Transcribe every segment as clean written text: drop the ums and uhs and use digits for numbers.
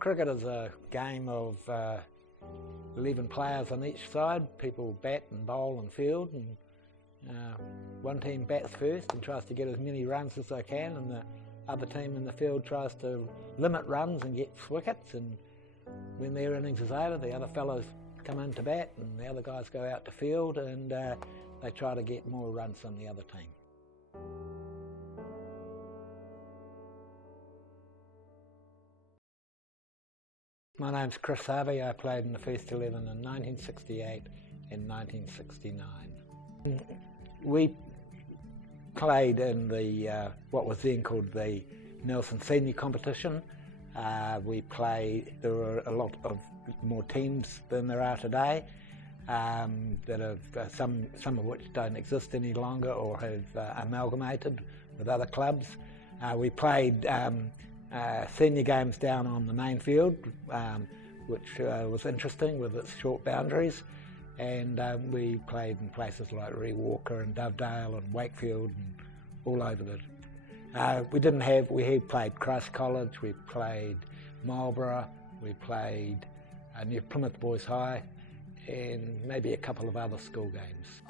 Cricket is a game of 11 players on each side. People bat and bowl and field, and one team bats first and tries to get as many runs as they can, and the other team in the field tries to limit runs and get wickets, and when their innings is over, the other fellows come in to bat and the other guys go out to field, and they try to get more runs than the other team. My name's Chris Harvey. I played in the first 11 in 1968 and 1969. We played in the what was then called the Nelson Senior Competition. There were a lot of more teams than there are today, that have some of which don't exist any longer or have amalgamated with other clubs. We played senior games down on the main field, which was interesting with its short boundaries, and we played in places like Rewalker and Dovedale and Wakefield and all over we had played Christ College, we played Marlborough, we played New Plymouth Boys High, and maybe a couple of other school games.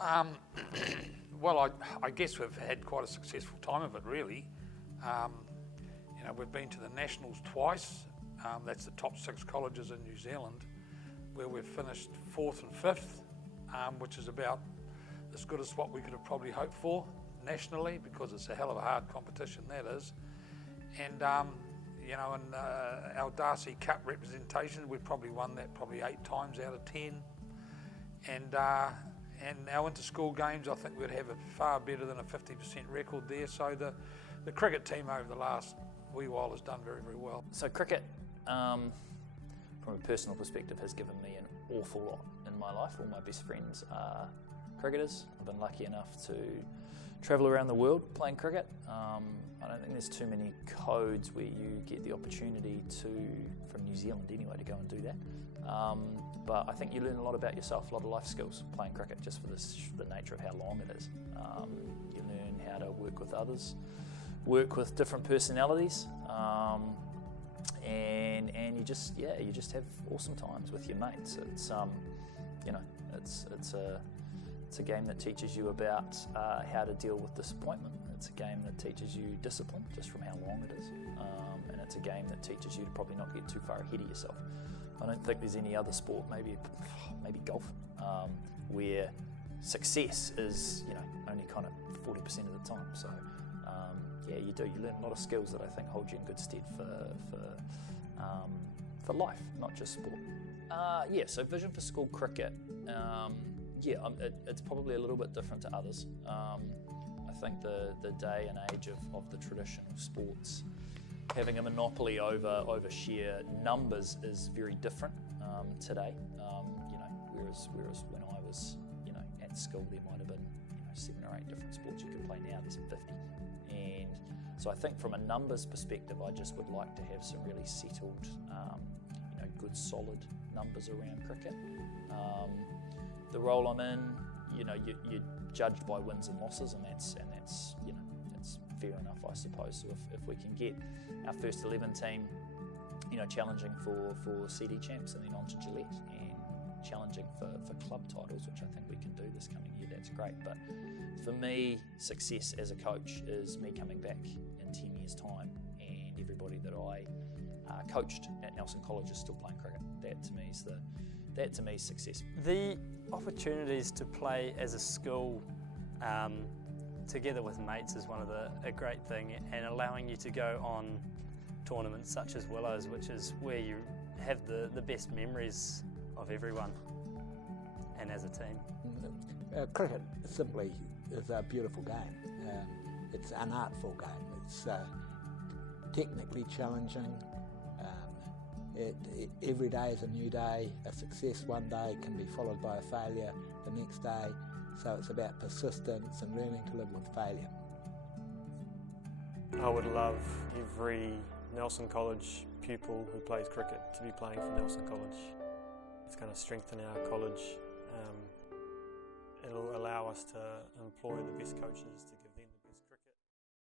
Well, I guess we've had quite a successful time of it, really. You know, we've been to the Nationals twice. That's the top 6 colleges in New Zealand, where we've finished 4th and 5th, which is about as good as what we could have probably hoped for nationally, because it's a hell of a hard competition, that is. And you know, in our Darcy Cup representation, we've probably won that 8 times out of 10. And our inter-school games, I think we'd have a far better than a 50% record there. So the cricket team over the last wee while has done very, very well. So cricket, from a personal perspective, has given me an awful lot in my life. All my best friends are cricketers. I've been lucky enough to travel around the world playing cricket. I don't think there's too many codes where you get the opportunity to, from New Zealand anyway, to go and do that. But I think you learn a lot about yourself, a lot of life skills playing cricket, just for the nature of how long it is. You learn how to work with others, work with different personalities, and you just have awesome times with your mates. It's you know, it's a game that teaches you about how to deal with disappointment. It's a game that teaches you discipline, just from how long it is, and it's a game that teaches you to probably not get too far ahead of yourself. I don't think there's any other sport, maybe golf, where success is, you know, only kind of 40% of the time. So yeah, you learn a lot of skills that I think hold you in good stead for life, not just sport. Yeah, so vision for school cricket. It's probably a little bit different to others. I think the day and age of the traditional sports having a monopoly over sheer numbers is very different today. You know, whereas when I was, you know, at school, there might have been, you know, 7 or 8 different sports you could play. Now there's 50, and so I think from a numbers perspective, I just would like to have some really settled, you know, good solid numbers around cricket. The role I'm in, you know, you're judged by wins and losses, and that's you know, that's fair enough, I suppose. So if we can get our first 11 team, you know, challenging for CD champs and then on to Gillette and challenging for club titles, which I think we can do this coming year, that's great. But for me, success as a coach is me coming back in 10 years' time and everybody that I coached at Nelson College is still playing cricket. That to me is success. The opportunities to play as a school together with mates is a great thing, and allowing you to go on tournaments such as Willows, which is where you have the best memories of everyone and as a team. Cricket simply is a beautiful game. It's an artful game. It's technically challenging. Every day is a new day. A success one day can be followed by a failure the next day. So it's about persistence and learning to live with failure. I would love every Nelson College pupil who plays cricket to be playing for Nelson College. It's going to strengthen our college. It'll allow us to employ the best coaches to